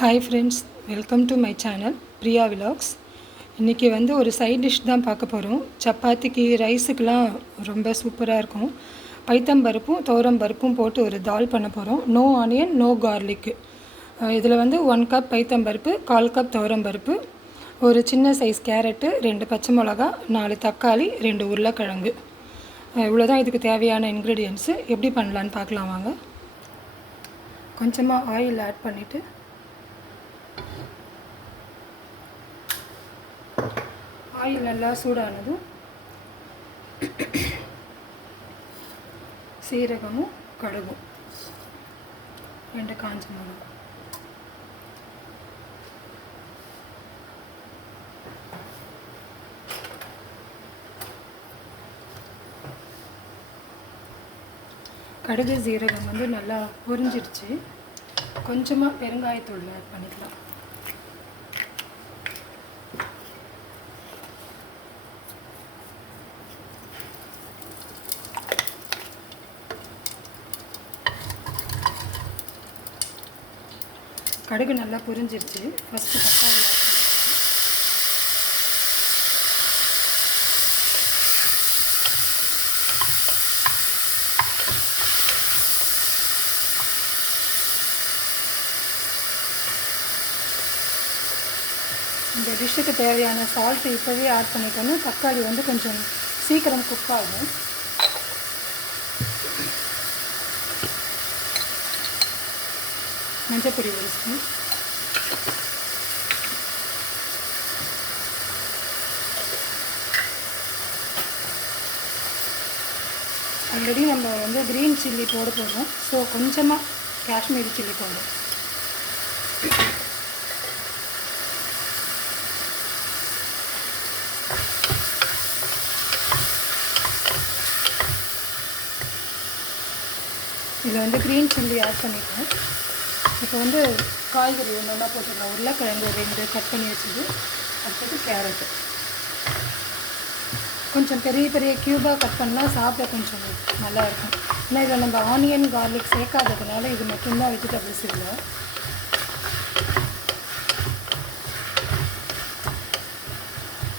Hi friends, welcome to my channel Priya vlogs. இன்றைக்கி வந்து ஒரு சைட் டிஷ் தான் பார்க்க போகிறோம். சப்பாத்திக்கு ரைஸுக்கெலாம் ரொம்ப சூப்பராக இருக்கும். பைத்தம்பருப்பும் துவரம்பருப்பும் போட்டு ஒரு தால் பண்ண போகிறோம். No onion, no garlic. இதில் வந்து 1 கப் பைத்தம்பருப்பு, 1/4 கப் துவரம்பருப்பு, ஒரு சின்ன சைஸ் கேரட்டு, 2 பச்சை மிளகா, 4 தக்காளி, 2 உருளைக்கிழங்கு. இவ்வளோதான் இதுக்கு தேவையான இன்க்ரீடியன்ட்ஸு. எப்படி பண்ணலான்னு பார்க்கலாம் வாங்க. கொஞ்சமாக ஆயில் ஆட் பண்ணிவிட்டு ஆயில் நல்லா சூடானதும் சீரகமும் கடுகும், 2 காஞ்ச மிளகாய், கடுகு சீரகம் வந்து நல்லா பொரிஞ்சிடுச்சு. கொஞ்சமாக பெருங்காயத்தூள் ஆட் பண்ணிக்கலாம். கடுகு நல்லா பொரிஞ்சிருச்சு. ஃபஸ்ட்டு தக்காளி ஆட் பண்ணிக்கலாம். இந்த டிஷ்ஷுக்கு தேவையான சால்ட்டு இப்போவே ஆட் பண்ணிட்டோன்னா தக்காளி வந்து கொஞ்சம் சீக்கிரம் குக் ஆகும். மஞ்சப்பொடி 1 ஸ்பூன், ஆல்ரெடி நம்ம வந்து க்ரீன் சில்லி போட போகிறோம். ஸோ கொஞ்சமாக காஷ்மீரி சில்லி போடுறோம். இதில் வந்து க்ரீன் சில்லி ஆட் பண்ணிட்டோம். இப்போ வந்து காய்கறி ஒன்றா போட்டுக்கலாம். உருளைக்கிழங்கு 2 கட் பண்ணி வச்சுது, அடுத்தது கேரட்டு. கொஞ்சம் பெரிய பெரிய க்யூபாக கட் பண்ணால் சாப்பிட கொஞ்சம் நல்லாயிருக்கும். ஏன்னா இதில் நம்ம ஆனியன் கார்லிக் சேர்க்காததுனால இது மட்டும்தான் வெஜிடபிள்ஸ். இல்லை,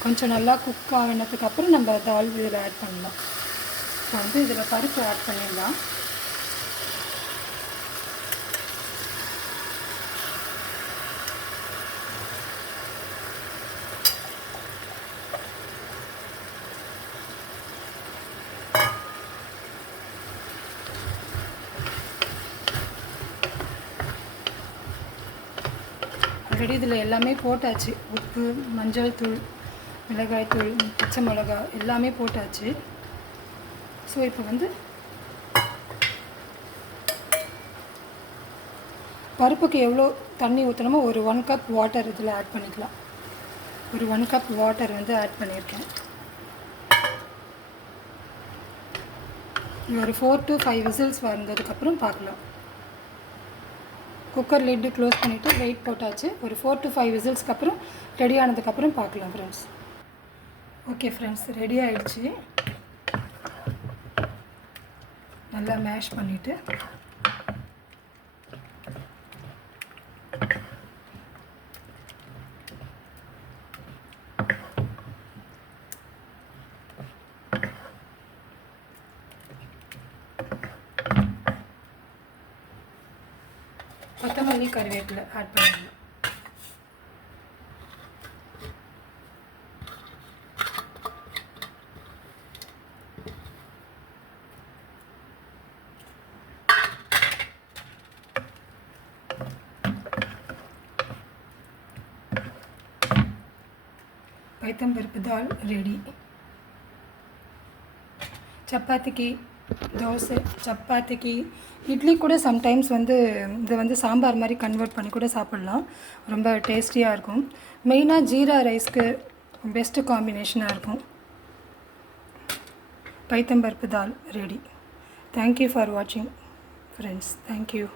கொஞ்சம் நல்லா குக் ஆகினதுக்கப்புறம் நம்ம தால் இதில் ஆட் பண்ணலாம். இப்போ வந்து இதில் பருப்பு ஆட் பண்ணிடலாம். ஆல்ரெடி இதில் எல்லாமே போட்டாச்சு. உப்பு, மஞ்சள் தூள், மிளகாய் தூள், பச்சை மிளகா எல்லாமே போட்டாச்சு. ஸோ இப்போ வந்து பருப்புக்கு எவ்வளோ தண்ணி ஊற்றணுமோ ஒரு 1 கப் வாட்டர் இதில் ஆட் பண்ணிக்கலாம். ஒரு 1 கப் வாட்டர் வந்து ஆட் பண்ணியிருக்கேன். ஒரு 4 to 5 விசில்ஸ் வந்ததுக்கப்புறம் பார்க்கலாம். குக்கர் லிட்டு க்ளோஸ் பண்ணிவிட்டு வெயிட் போட்டாச்சு. ஒரு 4 to 5 விசில்ஸ்க்கு அப்புறம் ரெடி ஆனதுக்கப்புறம் பார்க்கலாம் ஃப்ரெண்ட்ஸ். ஓகே ஃப்ரெண்ட்ஸ், ரெடி ஆகிடுச்சு. நல்லா மேஷ் பண்ணிவிட்டு கொத்தமல்லி கருவேப்பிலை ஆட் பண்ணிடலாம். பைத்தம்பருப்பு தால் ரெடி. சப்பாத்திக்கு, தோசை, சப்பாத்திக்கு, இட்லி கூட சம்டைம்ஸ் வந்து இதை வந்து சாம்பார் மாதிரி கன்வெர்ட் பண்ணி கூட சாப்பிட்லாம். ரொம்ப டேஸ்டியாக இருக்கும். மெயினாக ஜீரா ரைஸ்க்கு பெஸ்ட்டு காம்பினேஷனாக இருக்கும். பைத்தம்பருப்பு தால் ரெடி. தேங்க்யூ ஃபார் வாட்சிங் ஃப்ரெண்ட்ஸ். தேங்க்யூ.